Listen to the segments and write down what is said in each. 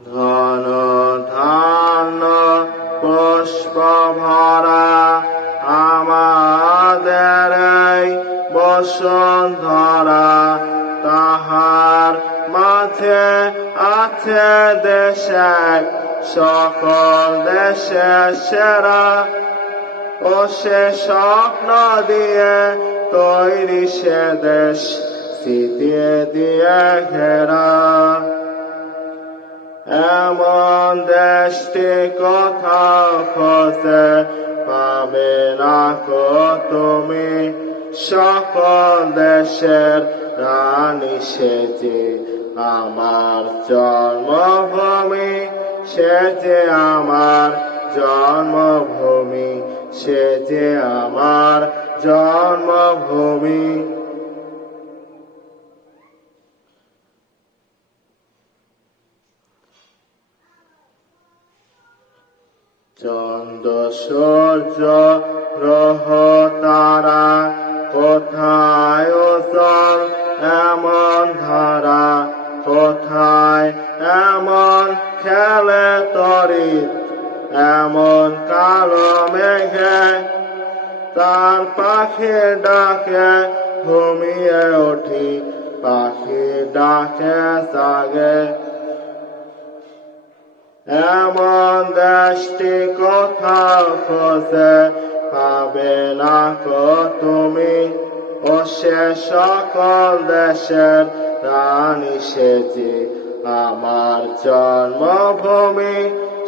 ধন ধান্য পুষ্প ভরা আমাদের এই বসুন্ধরা, তাহার মাঝে আছে দেশের সকল দেশের সেরা। ও সে স্বপ্ন দিয়ে তৈরি সে দেশ, স্মৃতি দিয়ে ঘেরা। এমন দেশটি কোথাও খোঁজে পাবে না কো তুমি, সকল দেশের রানী সে যে আমার জন্মভূমি, সে যে আমার জন্মভূমি, সে যে আমার জন্মভূমি। চন্দ্র সূর্য গ্রহ তারা, কোথায় উজ্জ্বল এমন ধারা, কোথায় এমন খেলে তড়িৎ, এমন কালো মেঘে তার পাখি ডাকে ঘুমিয়ে উঠি, পাখি ডাকে জাগে। এমন দেশটি কোথাও খোঁজে পাবে না কো তুমি, ও সে সকল দেশের রানী সে যে আমার জন্মভূমি,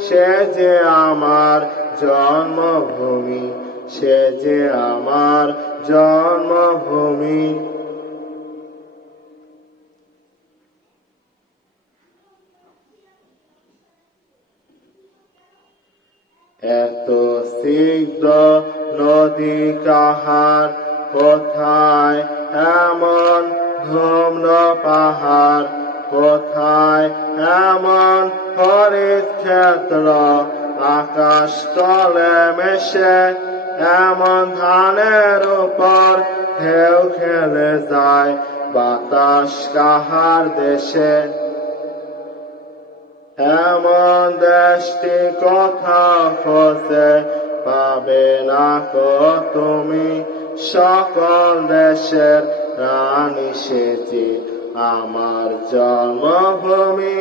সে যে আমার জন্মভূমি, সে যে আমার জন্মভূমি। এত সিদ্ধ নদী কাহার, কোথায় এমন ধূম্র পাহাড়, কোথায় এমন হরিত ক্ষেত্র, আকাশ তলে মেশে এমন ধানের উপর ঢেউ খেলে যায় বাতাস কাহার দেশে। এমন দেশটি কোথাও খোঁজে পাবে না কো তুমি, সকল দেশের রানী সে যে আমার জন্মভূমি,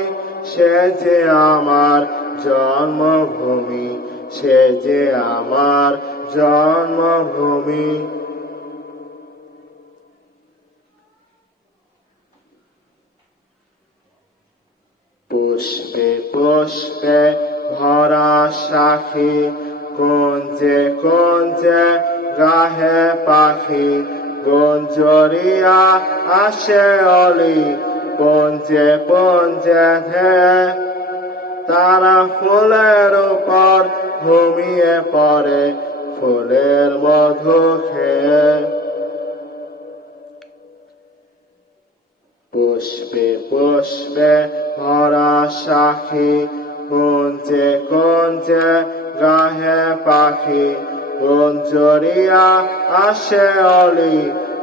সে যে আমার জন্মভূমি, সে যে আমার জন্মভূমি। পুষ্পে পুষ্পে ভরা সাখী, কুঞ্জে কুঞ্জে গাহে পাখি, গুঞ্জরিয়া আসে অলি, পুঞ্জে পুঞ্জে ধে তারা ফুলের উপর ঘুমিয়ে পড়ে, ফুলের মধু খেয়ে। পুষ্পে পুষ্পে ভরা সাখী, কুঞ্জে কুঞ্জে গাহে পাখি, গুঞ্জরিয়া আসে অলি,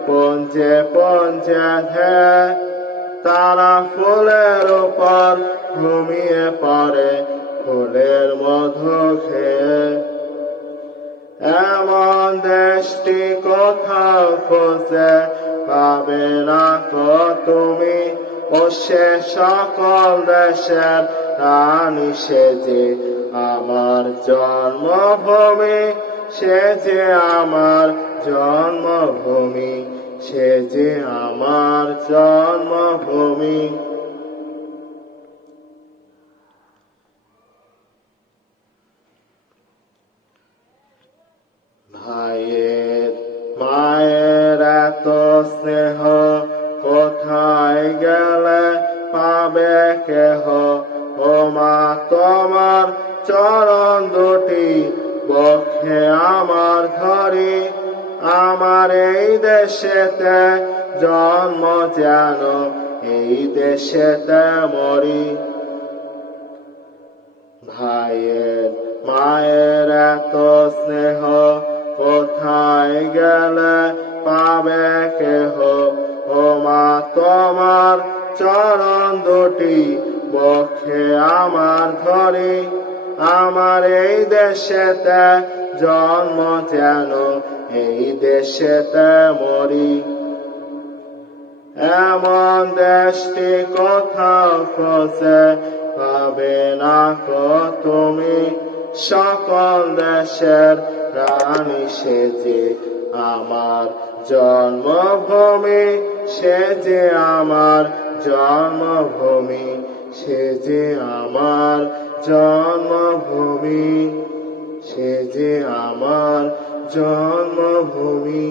পুঞ্জে পুঞ্জে ধে তারা ফুলের উপর ঘুমিয়ে পড়ে, ফুলের মধু খেয়ে। এমন দেশটি কোথাও খোঁজে পাবে না কো তুমি, ও সে সকল দেশের রানী সে যে আমার জন্মভূমি, সে যে আমার জন্মভূমি, সে যে আমার জন্মভূমি। ভাইয়ের মায়ের এত স্নেহ, কোথায় গেলে পাবে কেহ, ও মা তোমার চরণ দুটি বক্ষে আমার ধরি, আমার এই দেশেতে জন্ম যেন এই দেশেতে মরি। ভাইয়ের মায়ের এত স্নেহ, কোথায় গেলে পাবে কেহ, ও মা তোমার চরণ দুটি বক্ষে আমার ধরি, আমার এই দেশেতে জন্ম যেন এই দেশেতে মরি। এমন দেশটি কোথাও খোঁজে পাবে না কো তুমি, সকল দেশের রানী সে যে আমার জন্মভূমি, সে যে আমার জন্মভূমি, সে যে আমার জন্মভূমি, সে যে আমার জন্মভূমি।